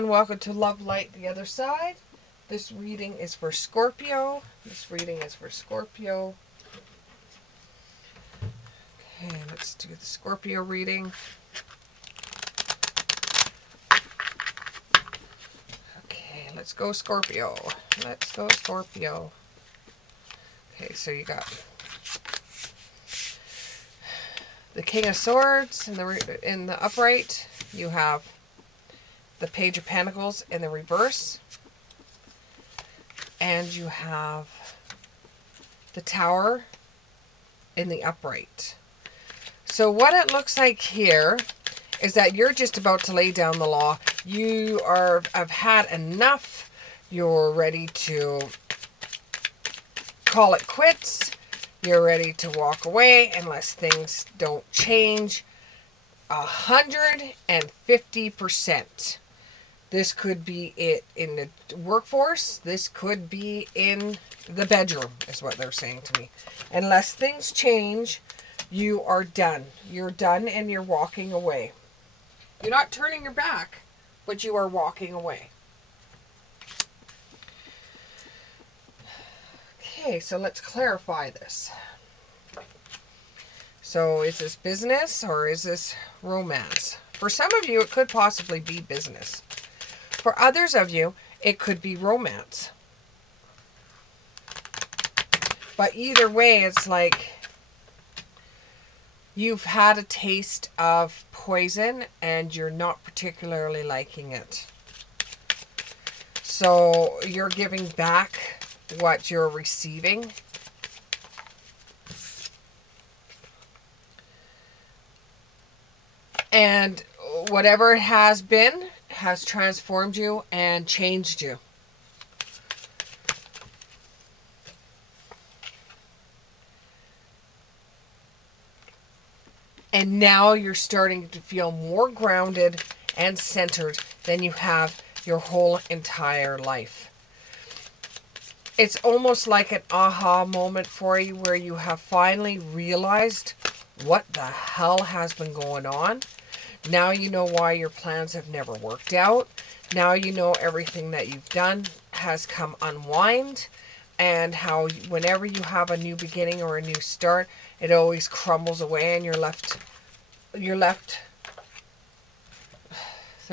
and welcome to Love Light the Other Side. This reading is for Scorpio. Okay, let's do the Scorpio reading. Okay, let's go Scorpio. Okay, so you got the King of Swords in the upright. You have the Page of Pentacles in the reverse. And you have the Tower in the upright. So what it looks like here is that you're just about to lay down the law. You have had enough. You're ready to call it quits. You're ready to walk away unless things don't change 150%. This could be it in the workforce. This could be in the bedroom, is what they're saying to me. Unless things change, you are done. You're done and you're walking away. You're not turning your back, but you are walking away. Okay, so let's clarify this. So is this business or is this romance? For some of you, it could possibly be business. For others of you, it could be romance. But either way, it's like you've had a taste of poison and you're not particularly liking it. So you're giving back what you're receiving. And whatever it has been has transformed you and changed you. And now you're starting to feel more grounded and centered than you have your whole entire life. It's almost like an aha moment for you where you have finally realized what the hell has been going on. Now you know why your plans have never worked out. Now you know everything that you've done has come unwind, and how whenever you have a new beginning or a new start, it always crumbles away and you're left, they're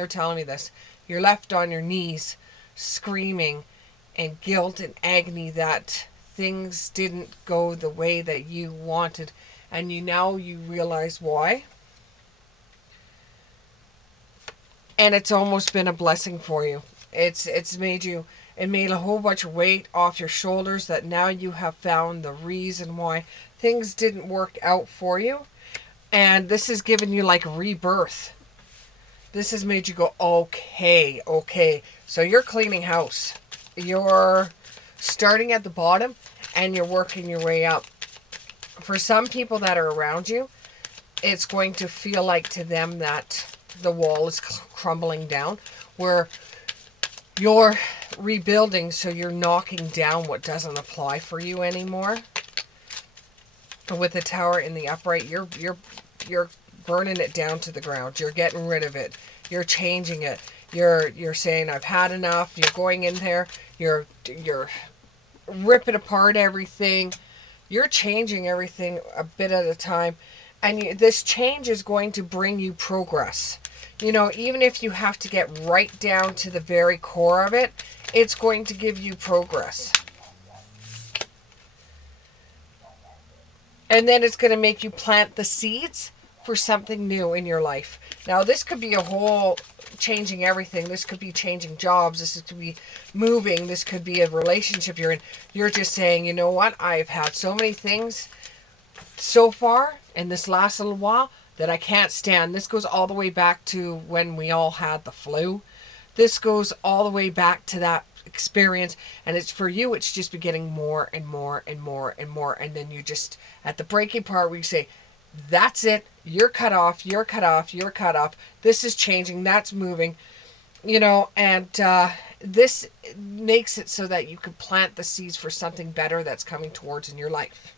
telling me this, you're left on your knees screaming in guilt and agony that things didn't go the way that you wanted, and you realize why. And it's almost been a blessing for you. It made a whole bunch of weight off your shoulders that now you have found the reason why things didn't work out for you. And this has given you like rebirth. This has made you go, okay. So you're cleaning house. You're starting at the bottom and you're working your way up. For some people that are around you, it's going to feel like to them that the wall is crumbling down, where you're rebuilding, so you're knocking down what doesn't apply for you anymore. With the Tower in the upright, you're burning it down to the ground. You're getting rid of it. You're changing it. You're saying, I've had enough. You're going in there. You're ripping apart everything. You're changing everything a bit at a time. And this change is going to bring you progress. You know, even if you have to get right down to the very core of it, it's going to give you progress. And then it's going to make you plant the seeds for something new in your life. Now, this could be a whole changing everything. This could be changing jobs. This could be moving. This could be a relationship you're in. You're just saying, you know what? I've had so many things so far in this last little while that I can't stand. This goes all the way back to when we all had the flu. This goes all the way back to that experience, and it's for you, it's just been getting more and more and more and more, and then you just at the breaking part where you say, that's it, you're cut off, this is changing, that's moving, you know. And this makes it so that you can plant the seeds for something better that's coming towards in your life.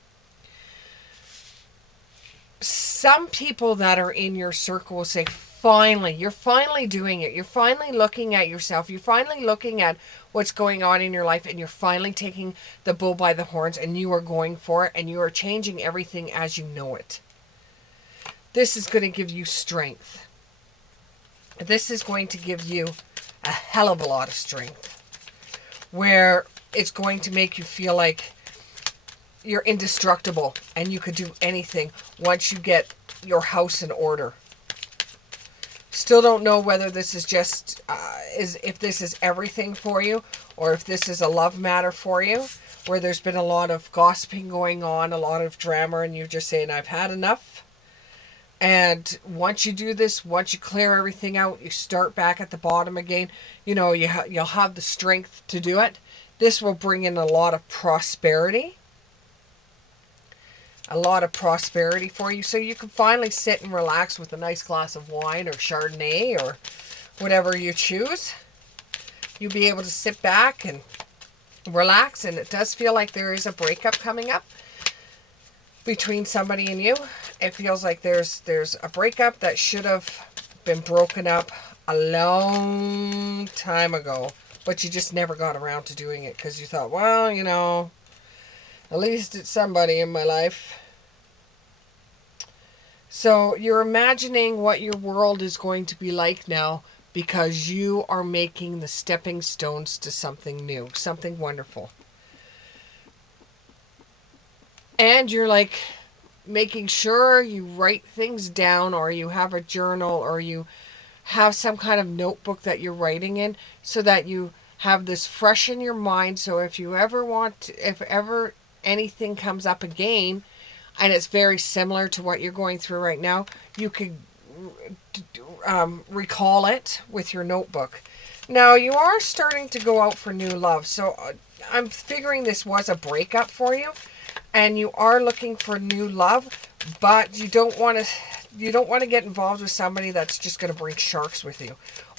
Some people that are in your circle will say, You're finally doing it. You're finally looking at yourself. You're finally looking at what's going on in your life, and you're finally taking the bull by the horns, and you are going for it, and you are changing everything as you know it. This is going to give you strength. This is going to give you a hell of a lot of strength, where it's going to make you feel like you're indestructible and you could do anything once you get your house in order. Still don't know whether this is just if this is everything for you, or if this is a love matter for you, where there's been a lot of gossiping going on, a lot of drama, and you're just saying, I've had enough. And once you do this, once you clear everything out, you start back at the bottom again. You know, you'll have the strength to do it. This will bring in a lot of prosperity. A lot of prosperity for you. So you can finally sit and relax with a nice glass of wine or Chardonnay or whatever you choose. You'll be able to sit back and relax. And it does feel like there is a breakup coming up between somebody and you. It feels like there's a breakup that should have been broken up a long time ago, but you just never got around to doing it because you thought, well, you know, at least it's somebody in my life. So you're imagining what your world is going to be like now because you are making the stepping stones to something new, something wonderful. And you're like making sure you write things down, or you have a journal, or you have some kind of notebook that you're writing in, so that you have this fresh in your mind. So if you ever if ever anything comes up again and it's very similar to what you're going through right now, you could recall it with your notebook. Now, you are starting to go out for new love, so I'm figuring this was a breakup for you, and you are looking for new love, but you don't want to get involved with somebody that's just going to bring sharks with you,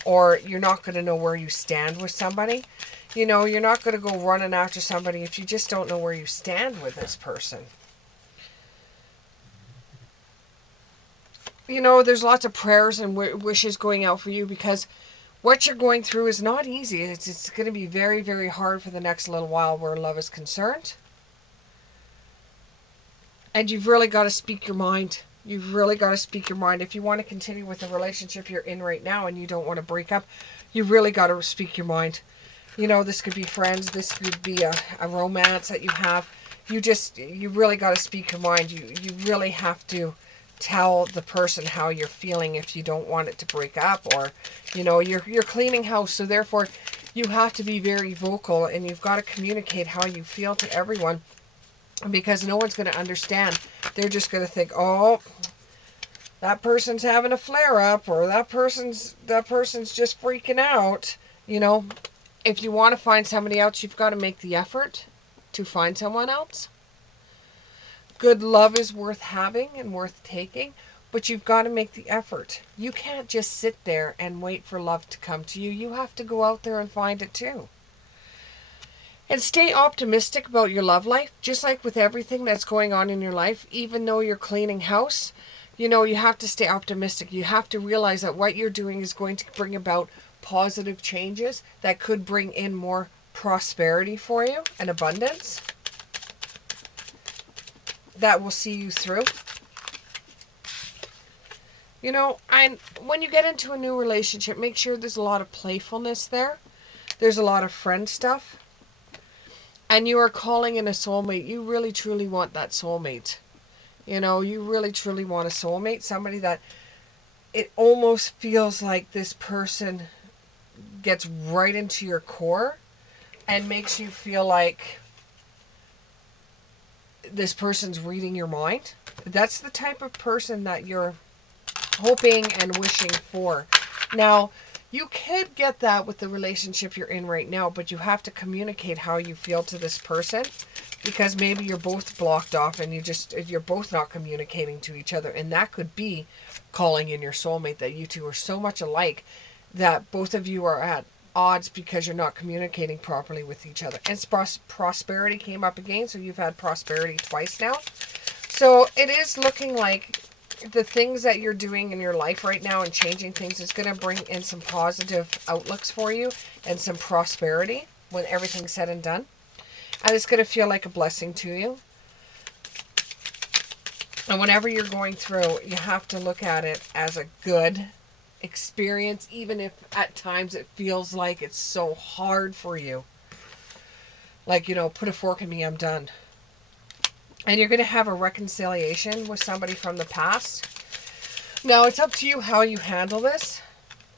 or you're not going to know where you stand with somebody. You know, you're not going to go running after somebody if you just don't know where you stand with this person. You know, there's lots of prayers and wishes going out for you, because what you're going through is not easy. It's going to be very, very hard for the next little while where love is concerned. And you've really got to speak your mind. You've really got to speak your mind. If you want to continue with the relationship you're in right now and you don't want to break up, you really got to speak your mind. You know, this could be friends. This could be a romance that you have. You really got to speak your mind. You really have to tell the person how you're feeling if you don't want it to break up, or, you know, you're cleaning house, so therefore you have to be very vocal, and you've got to communicate how you feel to everyone, because no one's going to understand. They're just going to think, oh, that person's having a flare up, or that person's just freaking out. You know, if you want to find somebody else, you've got to make the effort to find someone else. Good love is worth having and worth taking, but you've got to make the effort. You can't just sit there and wait for love to come to you. You have to go out there and find it too. And stay optimistic about your love life, just like with everything that's going on in your life. Even though you're cleaning house, you know, you have to stay optimistic. You have to realize that what you're doing is going to bring about positive changes that could bring in more prosperity for you and abundance that will see you through. You know, and when you get into a new relationship, make sure there's a lot of playfulness there. There's a lot of friend stuff. And you are calling in a soulmate. You really truly want that soulmate. You know, you really truly want a soulmate. Somebody that it almost feels like this person gets right into your core and makes you feel like this person's reading your mind. That's the type of person that you're hoping and wishing for. Now, you could get that with the relationship you're in right now, but you have to communicate how you feel to this person, because maybe you're both blocked off and you're both not communicating to each other, and that could be calling in your soulmate, that you two are so much alike that both of you are at odds because you're not communicating properly with each other. And prosperity came up again, so you've had prosperity twice now. So it is looking like the things that you're doing in your life right now and changing things is going to bring in some positive outlooks for you and some prosperity when everything's said and done. And it's going to feel like a blessing to you. And whenever you're going through, you have to look at it as a good experience, even if at times it feels like it's so hard for you. Like, put a fork in me, I'm done. And you're going to have a reconciliation with somebody from the past. Now, it's up to you how you handle this,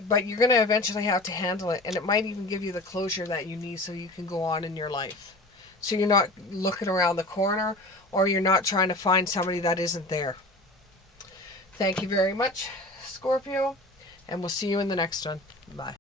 but you're going to eventually have to handle it, and it might even give you the closure that you need so you can go on in your life. So you're not looking around the corner, or you're not trying to find somebody that isn't there. Thank you very much, Scorpio, and we'll see you in the next one. Bye.